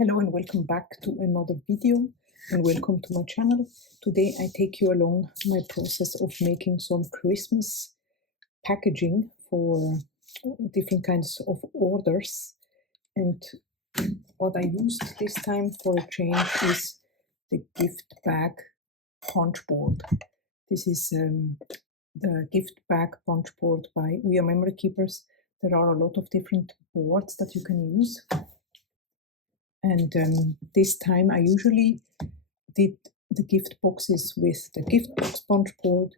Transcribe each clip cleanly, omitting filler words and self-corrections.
Hello and welcome back to another video and welcome to my channel. Today I take you along my process of making some Christmas packaging for different kinds of orders, and what I used this time for a change is the Giftbag punch board. This is the Giftbag punch board by We Are Memory Keepers. There are a lot of different boards that you can use. And this time I usually did the gift boxes with the gift box punch board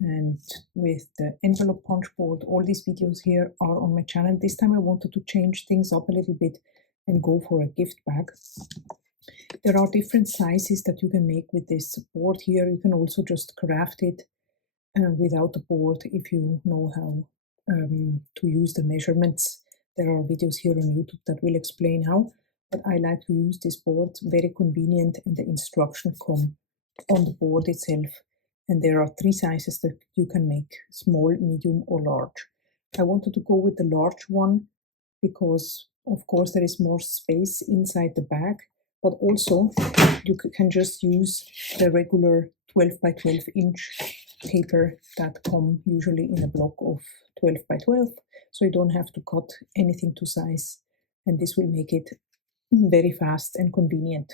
and with the envelope punch board. All these videos here are on my channel. This time I wanted to change things up a little bit and go for a gift bag. There are different sizes that you can make with this board here. You can also just craft it without the board if you know how to use the measurements. There are videos here on YouTube that will explain how. But I like to use this board, very convenient, and the instructions come on the board itself. And there are 3 sizes that you can make, small, medium or large. I wanted to go with the large one because of course there is more space inside the bag, but also you can just use the regular 12 by 12 inch paper that come usually in a block of 12 by 12, so you don't have to cut anything to size, and this will make it very fast and convenient.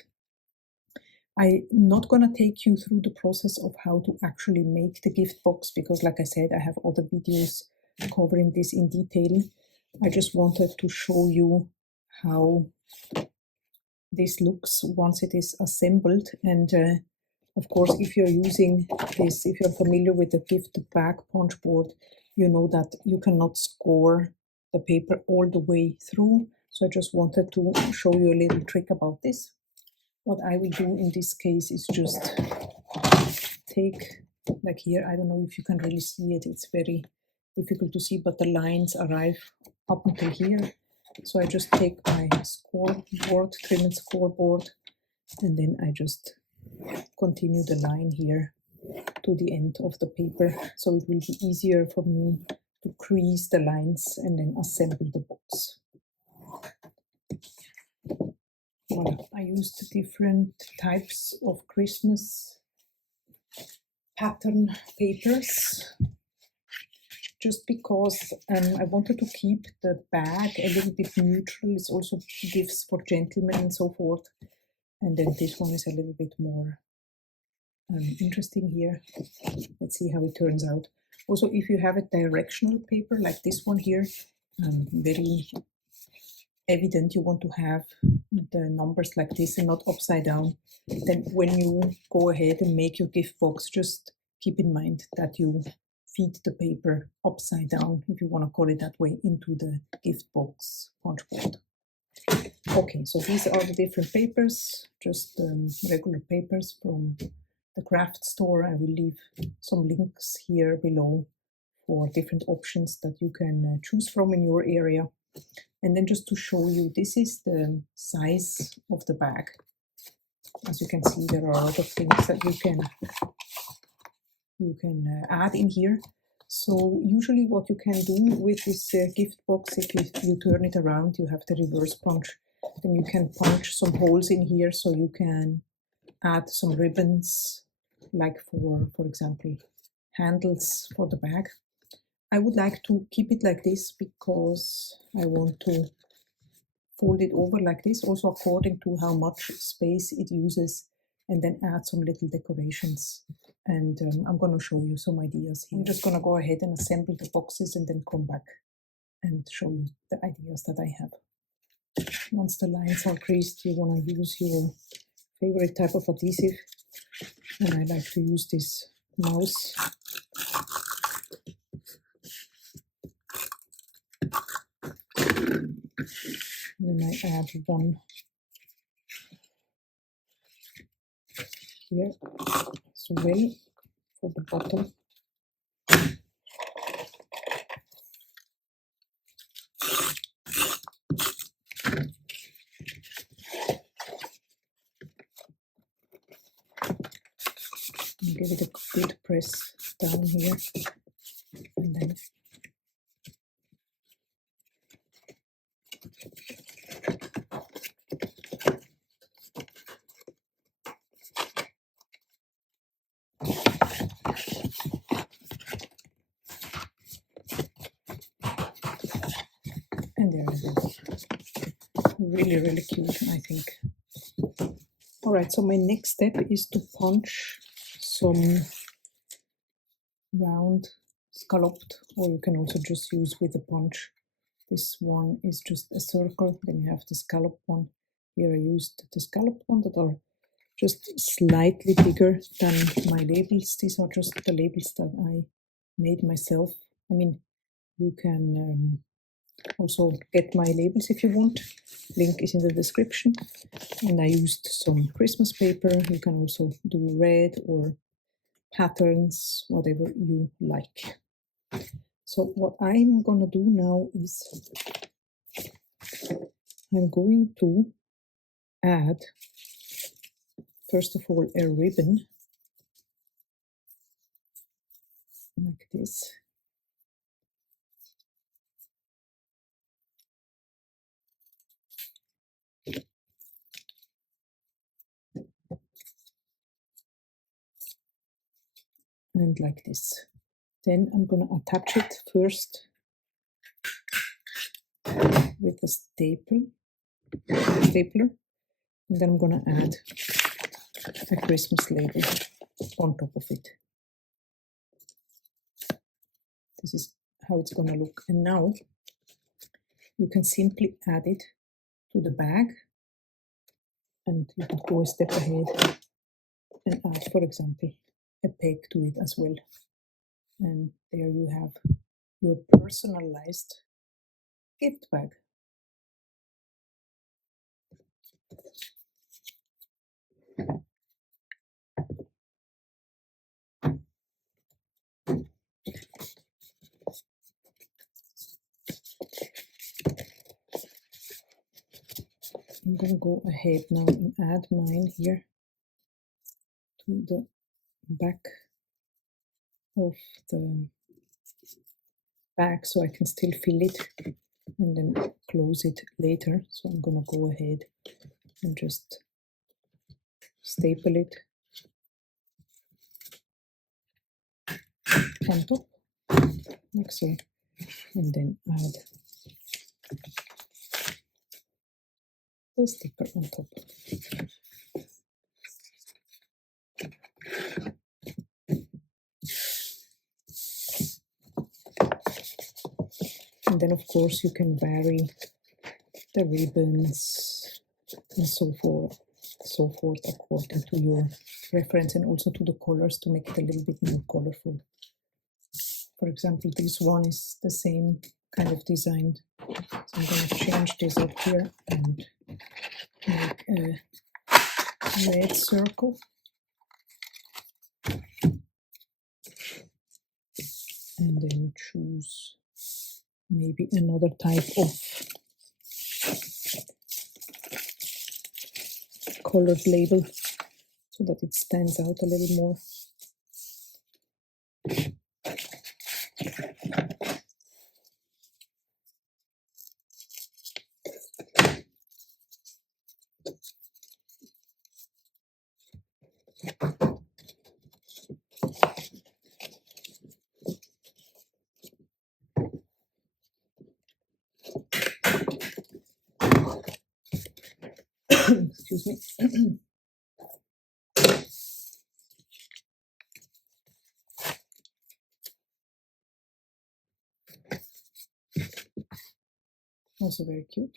I'm not gonna take you through the process of how to actually make the gift box because, like I said, I have other videos covering this in detail. I just wanted to show you how this looks once it is assembled. And of course, if you're using this, if you're familiar with the gift bag punch board, you know that you cannot score the paper all the way through. So I just wanted to show you a little trick about this. What I will do in this case is just take, like here, I don't know if you can really see it, it's very difficult to see, but the lines arrive up until here. So I just take my scoreboard, trim and scoreboard, and then I just continue the line here to the end of the paper. So it will be easier for me to crease the lines and then assemble the box. Well, I used different types of Christmas pattern papers just because I wanted to keep the bag a little bit neutral. It's also gifts for gentlemen and so forth. And then this one is a little bit more interesting here. Let's see how it turns out. Also, if you have a directional paper like this one here, very evident you want to have the numbers like this and not upside down, then when you go ahead and make your gift box, just keep in mind that you feed the paper upside down, if you want to call it that way, into the gift box punch board. Okay, so these are the different papers, just regular papers from the craft store. I will leave some links here below for different options that you can choose from in your area. And then just to show you, this is the size of the bag. As you can see, there are a lot of things that you can add in here. So usually what you can do with this gift box, if you turn it around, you have the reverse punch, then you can punch some holes in here so you can add some ribbons, like for example, handles for the bag. I would like to keep it like this because I want to fold it over like this, also according to how much space it uses, and then add some little decorations. And I'm going to show you some ideas here. I'm just going to go ahead and assemble the boxes and then come back and show you the ideas that I have. Once the lines are creased, you want to use your favorite type of adhesive, and I like to use this mouse. Then I add one here as well for the bottom. And give it a good press down here, and then really, really cute, I think. All right, so my next step is to punch some round scalloped, or you can also just use with a punch. This one is just a circle, then you have the scalloped one. Here I used the scalloped one that are just slightly bigger than my labels. These are just the labels that I made myself. I mean, you can also get my labels if you want. Link is in the description. And I used some Christmas paper. You can also do red or patterns, whatever you like. So what I'm gonna do now is I'm going to add, first of all, a ribbon like this. And like this. Then I'm gonna attach it first with a stapler, and then I'm gonna add a Christmas label on top of it. This is how it's gonna look. And now you can simply add it to the bag, and you could go a step ahead and add, for example, a peg to it as well. And there you have your personalized gift bag. I'm gonna go ahead now and add mine here to the back of the bag so I can still fill it and then close it later. So I'm gonna go ahead and just staple it on top like so, and then add the sticker on top. And then of course you can vary the ribbons and so forth according to your preference, and also to the colors to make it a little bit more colorful. For example, this one is the same kind of design. So I'm going to change this up here and make a red circle. And then choose maybe another type of colored label so that it stands out a little more. Excuse me. Also very cute.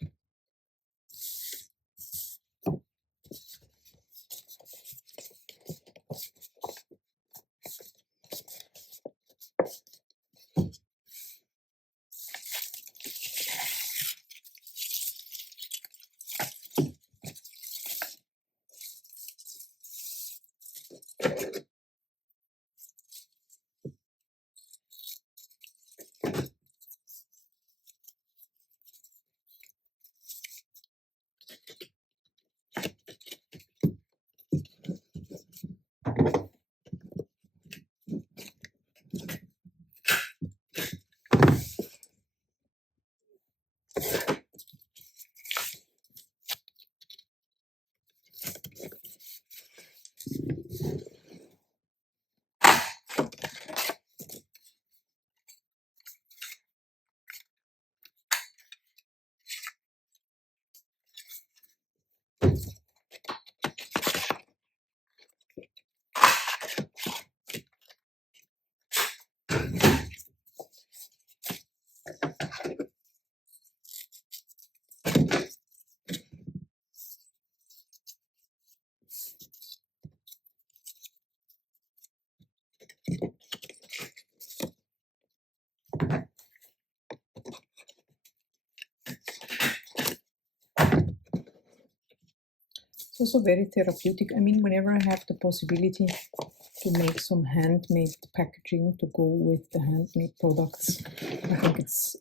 It's also very therapeutic. I mean, whenever I have the possibility to make some handmade packaging to go with the handmade products, I think it's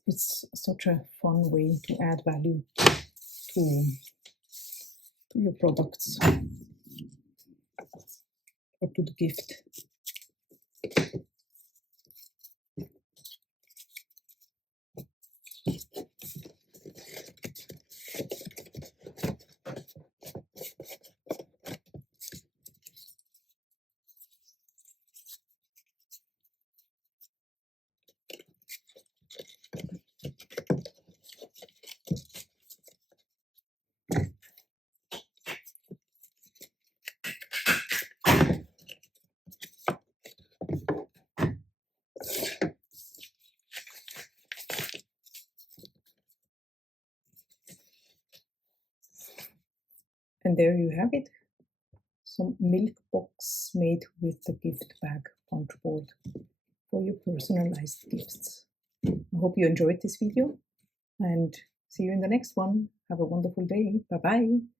such a fun way to add value to your products or to the gift. And there you have it, some milk box made with the gift bag punch board for your personalized gifts. I hope you enjoyed this video and see you in the next one. Have a wonderful day. Bye bye.